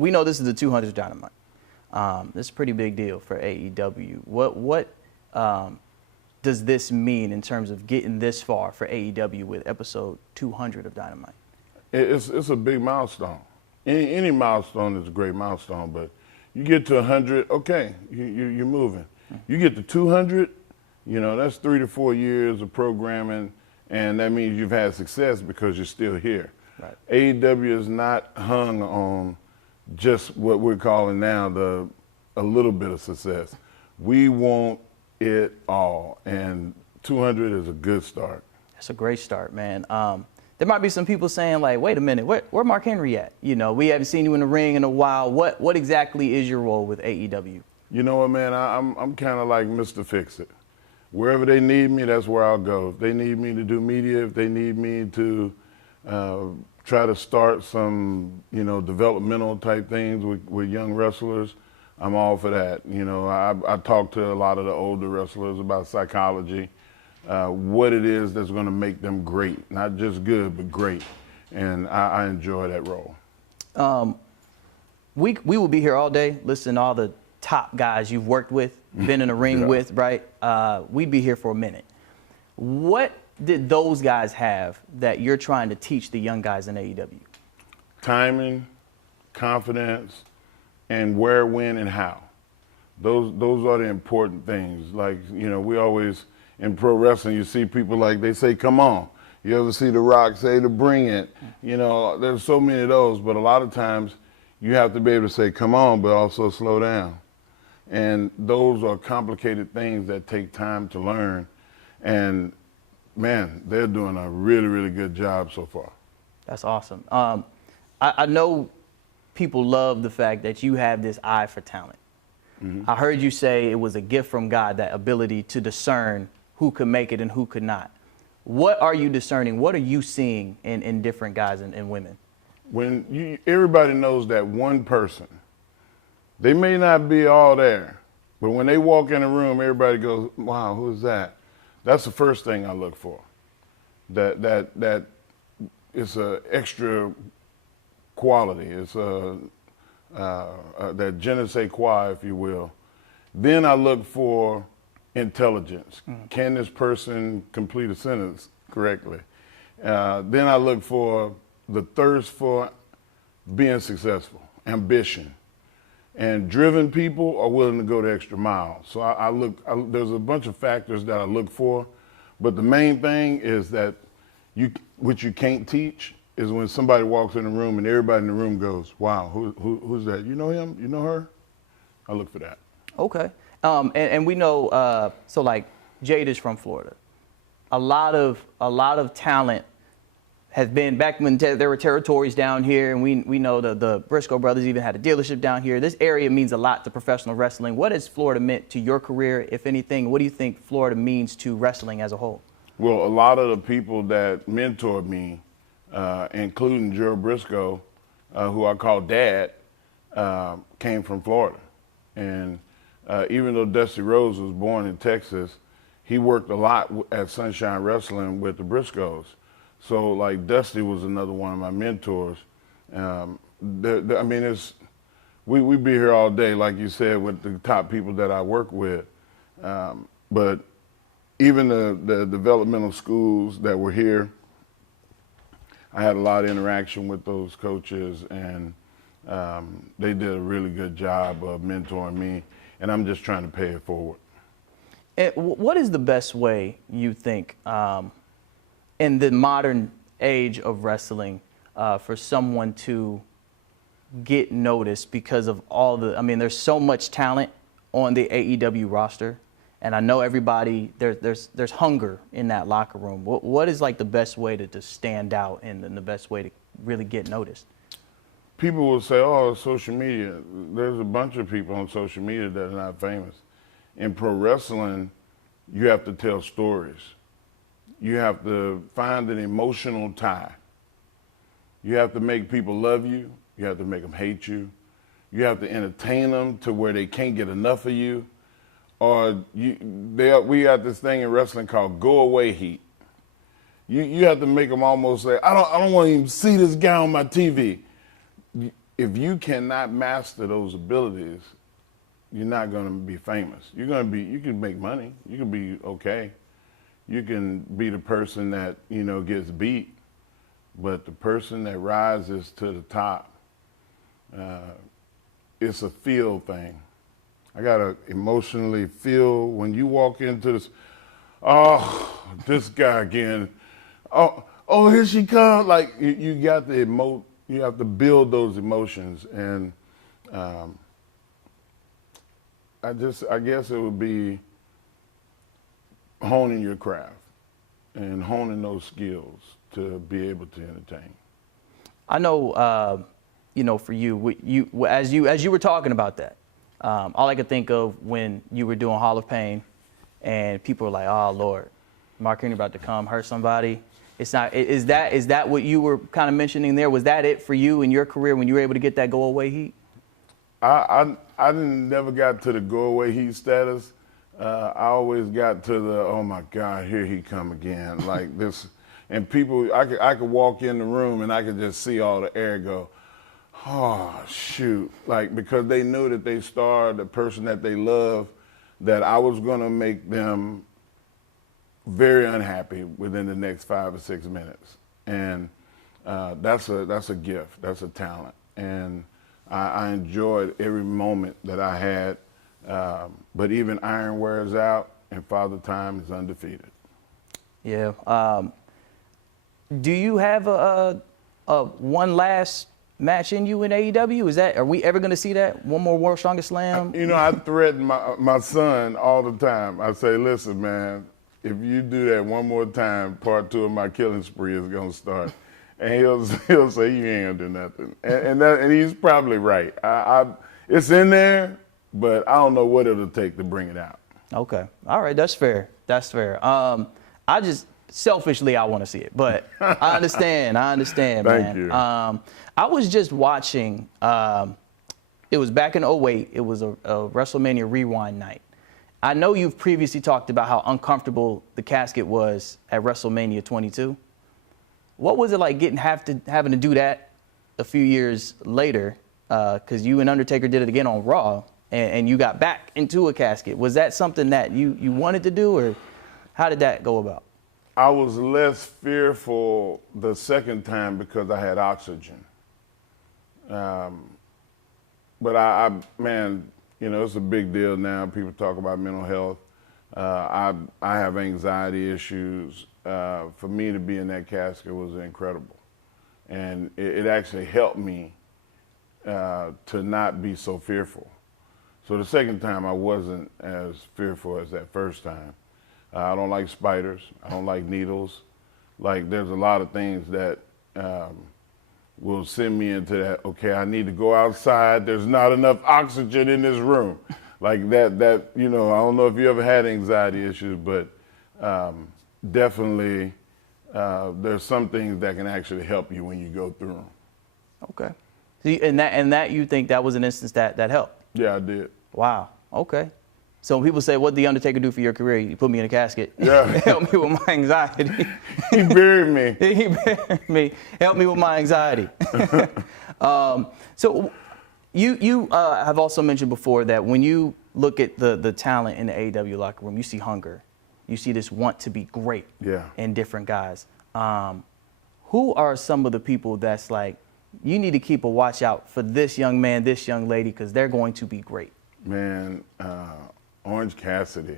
we know this is the 200th Dynamite. This is a pretty big deal for AEW. What does this mean in terms of getting this far for AEW with episode 200 of Dynamite? It's a big milestone. Any milestone is a great milestone, but you get to 100, okay, you're moving. You get to 200, that's 3 to 4 years of programming, and that means you've had success because you're still here. Right. AEW is not hung on just what we're calling now a little bit of success. We want it all, and 200 is a good start. That's a great start, man. There might be some people saying, like, wait a minute, where Mark Henry at? We haven't seen you in the ring in a while. What exactly is your role with AEW? You know what, man? I'm kind of like Mr. Fix-It. Wherever they need me, that's where I'll go. If they need me to do media, if they need me to try to start some, developmental type things with young wrestlers, I'm all for that. I talk to a lot of the older wrestlers about psychology, what it is that's going to make them great, not just good, but great. And I enjoy that role. We will be here all day listening to all the top guys you've worked with, been in the ring with, right? We'd be here for a minute. What did those guys have that you're trying to teach the young guys in AEW? Timing, confidence, and where, when, and how. Those are the important things. Like, we always, in pro wrestling, you see people like, they say, come on. You ever see The Rock say to bring it? There's so many of those, but a lot of times you have to be able to say, come on, but also slow down. And those are complicated things that take time to learn. And man, they're doing a really, really good job so far. That's awesome. I know people love the fact that you have this eye for talent. Mm-hmm. I heard you say it was a gift from God, that ability to discern who could make it and who could not. What are you discerning? What are you seeing in different guys and women? Everybody knows that one person, they may not be all there, but when they walk in a room, everybody goes, wow, who's that? That's the first thing I look for. That it's a extra quality. It's that je ne sais quoi, if you will. Then I look for intelligence. Mm-hmm. Can this person complete a sentence correctly? Then I look for the thirst for being successful, ambition. And driven people are willing to go the extra mile. So there's a bunch of factors that I look for, but the main thing is that what you can't teach is when somebody walks in the room and everybody in the room goes, wow, who's that? You know him? You know her? I look for that. Okay. And we know, so like Jade is from Florida. A lot of talent has been back when there were territories down here, and we know the Briscoe brothers even had a dealership down here. This area means a lot to professional wrestling. What has Florida meant to your career, if anything? What do you think Florida means to wrestling as a whole? Well, a lot of the people that mentored me, including Joe Briscoe, who I call Dad, came from Florida. And even though Dusty Rhodes was born in Texas, he worked a lot at Sunshine Wrestling with the Briscoes. So, like, Dusty was another one of my mentors. We'd be here all day, like you said, with the top people that I work with. But even the developmental schools that were here, I had a lot of interaction with those coaches, and they did a really good job of mentoring me, and I'm just trying to pay it forward. And what is the best way, you think, in the modern age of wrestling, for someone to get noticed because of all there's so much talent on the AEW roster, and I know everybody, there's hunger in that locker room. What is like the best way to stand out and the best way to really get noticed? People will say, oh, social media. There's a bunch of people on social media that are not famous. In pro wrestling, you have to tell stories. You have to find an emotional tie. You have to make people love you. You have to make them hate you. You have to entertain them to where they can't get enough of you. Or we got this thing in wrestling called go away heat. You have to make them almost say, I don't want to even see this guy on my TV. if you cannot master those abilities, you're not going to be famous. You can make money. You can be okay. You can be the person that, gets beat, but the person that rises to the top, it's a feel thing. I got to emotionally feel when you walk into this, oh, this guy again. Oh, here she comes. Like you got to emote. You have to build those emotions, and I guess it would be honing your craft and honing those skills to be able to entertain. I know, for you, as you were talking about that, all I could think of when you were doing Hall of Pain, and people were like, "Oh Lord, Mark Henry about to come hurt somebody." It's not. Is that what you were kind of mentioning there? Was that it for you in your career when you were able to get that go away heat? I never got to the go away heat status. I always got to the, oh my God, here he come again, like this. And people, I could walk in the room and I could just see all the air go, oh shoot, like because they knew that they starred the person that they love, that I was gonna make them very unhappy within the next 5 or 6 minutes. And that's a gift, that's a talent. And I enjoyed every moment that I had. But even iron wears out and Father Time is undefeated. Yeah. Do you have a one last match in you in AEW? Are we ever going to see that? One more World's Strongest Slam? I threaten my son all the time. I say, listen, man, if you do that one more time, part 2 of my killing spree is going to start. And he'll say, you ain't gonna do nothing. And he's probably right. It's in there, but I don't know what it'll take to bring it out. Okay. All right. That's fair. I just, selfishly, I want to see it, but I understand, man. Thank you. I was just watching, it was back in 2008. It was a WrestleMania Rewind night. I know you've previously talked about how uncomfortable the casket was at WrestleMania 22. What was it like having to do that a few years later? Because you and Undertaker did it again on Raw, and you got back into a casket. Was that something that you wanted to do, or how did that go about? I was less fearful the second time because I had oxygen. But man, it's a big deal now. People talk about mental health. I have anxiety issues. For me to be in that casket was incredible. And it actually helped me to not be so fearful. So the second time I wasn't as fearful as that first time. I don't like spiders. I don't like needles. Like there's a lot of things that will send me into that, okay, I need to go outside. There's not enough oxygen in this room. Like that, I don't know if you ever had anxiety issues, but definitely there's some things that can actually help you when you go through them. Okay. See, and that you think that was an instance that helped? Yeah, I did. Wow. Okay. So when people say, what did The Undertaker do for your career? He put me in a casket. Yeah. Help me with my anxiety. He buried me. He buried me. Help me with my anxiety. So you have also mentioned before that when you look at the talent in the AEW locker room, you see hunger. You see this want to be great in different guys. Who are some of the people that's like, you need to keep a watch out for this young man, this young lady, because they're going to be great? Man, Orange Cassidy,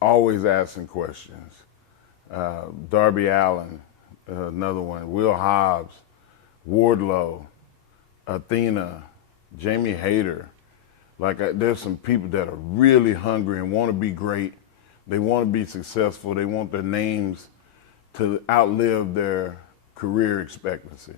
always asking questions. Darby Allin, another one. Will Hobbs, Wardlow, Athena, Jamie Hayter. Like there's some people that are really hungry and want to be great. They want to be successful. They want their names to outlive their career expectancy.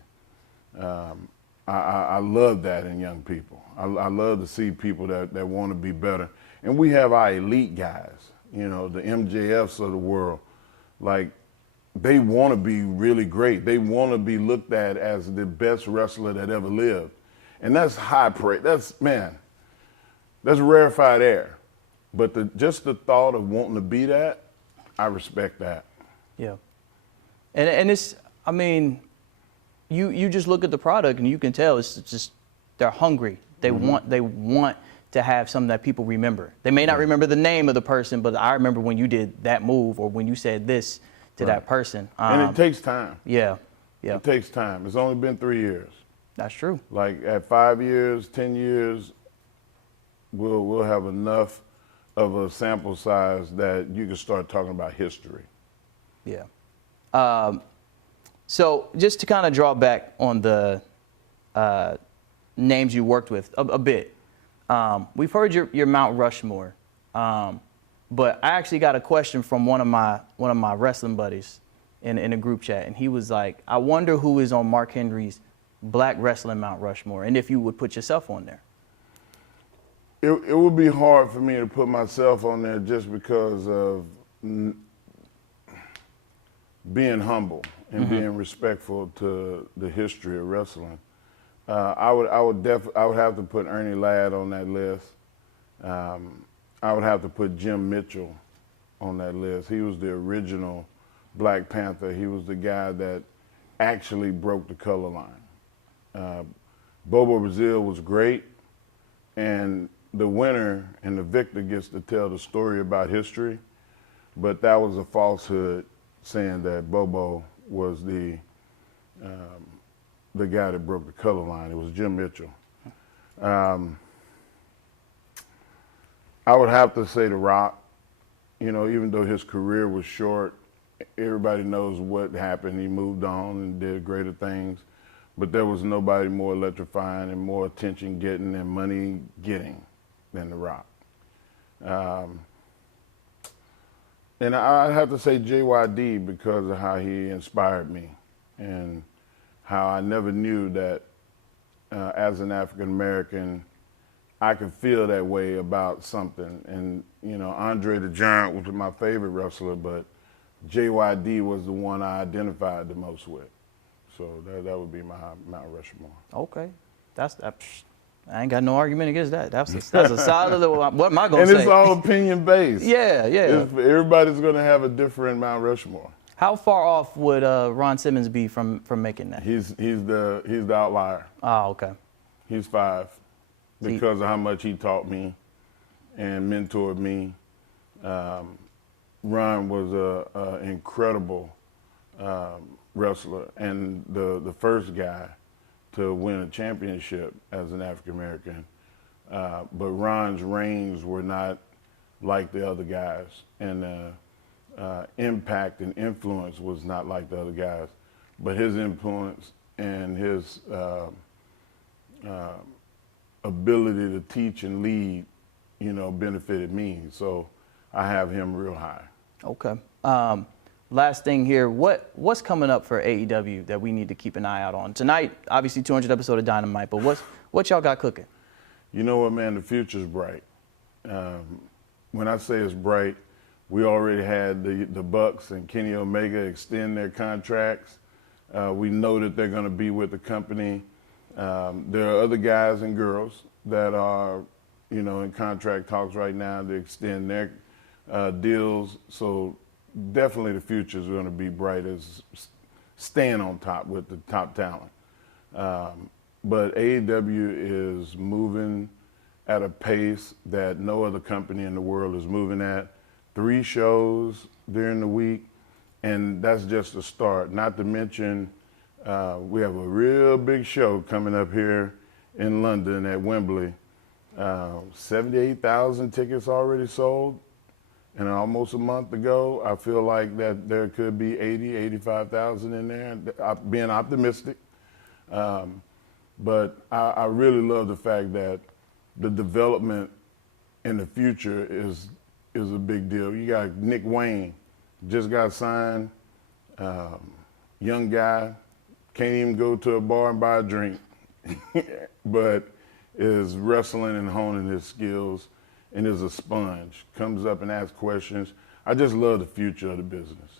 I love that in young people. I love to see people that want to be better. And we have our elite guys, the MJFs of the world. Like, they want to be really great. They want to be looked at as the best wrestler that ever lived. And that's high praise. That's rarefied air. But just the thought of wanting to be that, I respect that. Yeah. And it's, I mean, you just look at the product and you can tell it's just they're hungry. They want to have something that people remember. They may not remember the name of the person, but I remember when you did that move or when you said this to that person. And it takes time. Yeah. It takes time. It's only been 3 years. That's true. Like at 5 years, 10 years, we'll have enough of a sample size that you can start talking about history. Yeah. So just to kind of draw back on the names you worked with a bit, we've heard your Mount Rushmore, but I actually got a question from one of my wrestling buddies in a group chat, and he was like, I wonder who is on Mark Henry's Black Wrestling Mount Rushmore, and if you would put yourself on there. It would be hard for me to put myself on there just because of being humble and being respectful to the history of wrestling. I would have to put Ernie Ladd on that list. I would have to put Jim Mitchell on that list. He was the original Black Panther. He was the guy that actually broke the color line. Bobo Brazil was great, and the winner and the victor gets to tell the story about history, but that was a falsehood saying that Bobo was the guy that broke the color line. It was Jim Mitchell. I would have to say The Rock. You know, even though his career was short, everybody knows what happened. He moved on and did greater things, but there was nobody more electrifying and more attention getting and money getting than The Rock. And I have to say JYD because of how he inspired me and how I never knew that as an African American, I could feel that way about something. And, you know, Andre the Giant was my favorite wrestler, but JYD was the one I identified the most with. So that would be my Mount Rushmore. Okay. I ain't got no argument against that. That's a solid. What am I going to say? And it's all opinion based. Yeah. Everybody's going to have a different Mount Rushmore. How far off would Ron Simmons be from making that? He's the outlier. Oh, okay. He's 5 because of how much he taught me and mentored me. Ron was an incredible wrestler and the first guy to win a championship as an African American. But Ron's reigns were not like the other guys, and impact and influence was not like the other guys. But his influence and his ability to teach and lead, you know, benefited me. So I have him real high. Okay. Last thing here, what's coming up for AEW that we need to keep an eye out on? Tonight, obviously 200th episode of Dynamite, but what y'all got cooking? You know what, man, the future's bright. When I say it's bright, we already had the Bucks and Kenny Omega extend their contracts. We know that they're going to be with the company. There are other guys and girls that are, you know, in contract talks right now to extend their deals. So definitely the future is going to be bright as staying on top with the top talent. But AEW is moving at a pace that no other company in the world is moving at. 3 shows during the week, and that's just the start. Not to mention, we have a real big show coming up here in London at Wembley. 78,000 tickets already sold. And almost a month ago, I feel like that there could be 80, 85,000 in there, being optimistic. But I really love the fact that the development in the future is a big deal. You got Nick Wayne, just got signed, young guy, can't even go to a bar and buy a drink, but is wrestling and honing his skills. And is a sponge, comes up and asks questions. I just love the future of the business.